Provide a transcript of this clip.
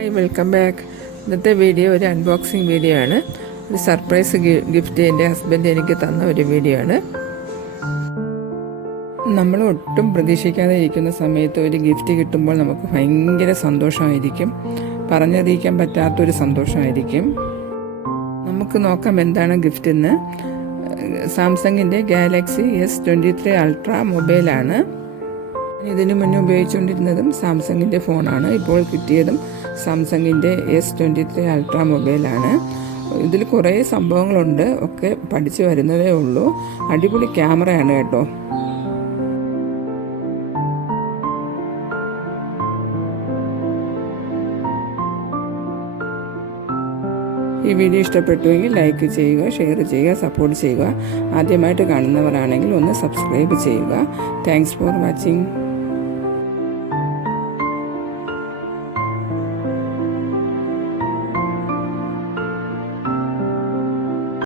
Hi, welcome back. ഇന്നത്തെ video ഒരു unboxing video ആണ്. ഒരു സർപ്രൈസ് ഗിഫ്റ്റ് എൻ്റെ ഹസ്ബൻഡ് എനിക്ക് തന്ന ഒരു വീഡിയോ ആണ്. നമ്മൾ ഒട്ടും പ്രതീക്ഷിക്കാതെ ഇരിക്കുന്ന സമയത്ത് ഒരു ഗിഫ്റ്റ് കിട്ടുമ്പോൾ നമുക്ക് ഭയങ്കര സന്തോഷമായിരിക്കും. പറഞ്ഞറിയിക്കാൻ പറ്റാത്തൊരു സന്തോഷമായിരിക്കും. നമുക്ക് നോക്കാം എന്താണ് ഗിഫ്റ്റ് എന്ന്. സാംസങ്ങിൻ്റെ ഗാലക്സി S23 അൾട്ര മൊബൈലാണ്. ഇതിനു മുന്നേ ഉപയോഗിച്ചുകൊണ്ടിരുന്നതും സാംസങ്ങിൻ്റെ ഫോണാണ്. ഇപ്പോൾ കിട്ടിയതും സാംസങ്ങിൻ്റെ S23 അൾട്ര മൊബൈലാണ്. ഇതിൽ കുറേ സംഭവങ്ങളുണ്ട്, ഒക്കെ പഠിച്ചു വരുന്നതേ ഉള്ളൂ. അടിപൊളി ക്യാമറയാണ് കേട്ടോ. ഈ വീഡിയോ ഇഷ്ടപ്പെട്ടുവെങ്കിൽ ലൈക്ക് ചെയ്യുക, ഷെയർ ചെയ്യുക, സപ്പോർട്ട് ചെയ്യുക. ആദ്യമായിട്ട് കാണുന്നവരാണെങ്കിൽ ഒന്ന് സബ്സ്ക്രൈബ് ചെയ്യുക. Thanks for watching.